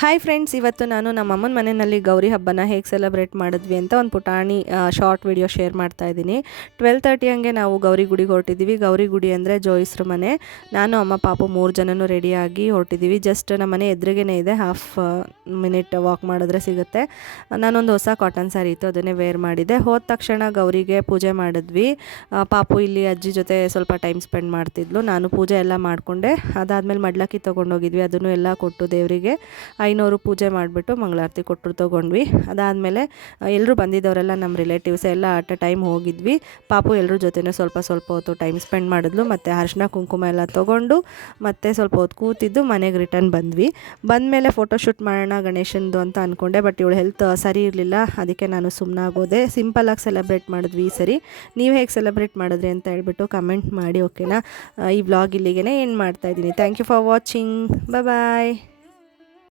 Hi friends, ಇವತ್ತು ನಾನು ನಮ್ಮ ಅಮ್ಮನ ಮನೆಯಲ್ಲಿ ಗೌರಿ ಹಬ್ಬನ ಹೇಗೆ ಸೆಲೆಬ್ರೇಟ್ ಮಾಡಿದ್ವಿ ಅಂತ ಒಂದು ಪುಟಾಣಿ ಶಾರ್ಟ್ ವಿಡಿಯೋ ಶೇರ್ ಮಾಡ್ತಾ ಇದ್ದೀನಿ. 12:30 ಹಂಗೆ ನಾವು ಗೌರಿ ಗುಡಿಗೆ ಹೊರಟಿದ್ದೀವಿ. ಗೌರಿ ಗುಡಿ ಅಂದರೆ ಜೋಯಿಸ್ರ ಮನೆ. ನಾನು ಅಮ್ಮ ಪಾಪು 3 ಜನನೂ ರೆಡಿಯಾಗಿ ಹೊರಟಿದ್ದೀವಿ. ಜಸ್ಟ್ ನಮ್ಮ ಮನೆ ಎದುರಿಗೇ ಇದೆ, ಹಾಫ್ ಮಿನಿಟ್ ವಾಕ್ ಮಾಡಿದ್ರೆ ಸಿಗುತ್ತೆ. ನಾನೊಂದು ಹೊಸ ಕಾಟನ್ ಸ್ಯಾರಿ ಇತ್ತು, ಅದನ್ನೇ ವೇರ್ ಮಾಡಿದ್ದೆ. ಹೋದ ತಕ್ಷಣ ಗೌರಿಗೆ ಪೂಜೆ ಮಾಡಿದ್ವಿ. ಪಾಪು ಇಲ್ಲಿ ಅಜ್ಜಿ ಜೊತೆ ಸ್ವಲ್ಪ ಟೈಮ್ ಸ್ಪೆಂಡ್ ಮಾಡ್ತಿದ್ಲು. ನಾನು ಪೂಜೆ ಎಲ್ಲ ಮಾಡಿಕೊಂಡೆ. ಅದಾದಮೇಲೆ ಮಡ್ಲಕ್ಕಿ ತೊಗೊಂಡೋಗಿದ್ವಿ, ಅದನ್ನು ಎಲ್ಲ ಕೊಟ್ಟು ದೇವರಿಗೆ 500 ಪೂಜೆ ಮಾಡಿಬಿಟ್ಟು ಮಂಗಳಾರತಿ ಕೊಟ್ಟರು ತೊಗೊಂಡ್ವಿ. ಅದಾದಮೇಲೆ ಎಲ್ಲರೂ ಬಂದಿದ್ದವರೆಲ್ಲ ನಮ್ಮ ರಿಲೇಟಿವ್ಸ್ ಎಲ್ಲ ಅಟ್ ಅ ಟೈಮ್ ಹೋಗಿದ್ವಿ. ಪಾಪು ಎಲ್ಲರ ಜೊತೆನೂ ಸ್ವಲ್ಪ ಹೊತ್ತು ಟೈಮ್ ಸ್ಪೆಂಡ್ ಮಾಡಿದ್ಲು. ಮತ್ತು ಅರಿಶಿನ ಕುಂಕುಮ ಎಲ್ಲ ತೊಗೊಂಡು ಮತ್ತೆ ಸ್ವಲ್ಪ ಹೊತ್ತು ಕೂತಿದ್ದು ಮನೆಗೆ ರಿಟರ್ನ್ ಬಂದ್ವಿ. ಬಂದಮೇಲೆ ಫೋಟೋಶೂಟ್ ಮಾಡೋಣ ಗಣೇಶಂದು ಅಂತ ಅಂದ್ಕೊಂಡೆ, ಬಟ್ ಇವಳು ಹೆಲ್ತ್ ಸರಿ ಇರಲಿಲ್ಲ, ಅದಕ್ಕೆ ನಾನು ಸುಮ್ಮನಾಗೋದೆ. ಸಿಂಪಲಾಗಿ ಸೆಲೆಬ್ರೇಟ್ ಮಾಡಿದ್ವಿ ಈ ಸರಿ. ನೀವು ಹೇಗೆ ಸೆಲೆಬ್ರೇಟ್ ಮಾಡಿದ್ರಿ ಅಂತ ಹೇಳ್ಬಿಟ್ಟು ಕಮೆಂಟ್ ಮಾಡಿ, ಓಕೆನಾ. ಈ ವ್ಲಾಗ್ ಇಲ್ಲಿಗೆ ಏನು ಮಾಡ್ತಾಯಿದ್ದೀನಿ. Thank you for watching. Bye.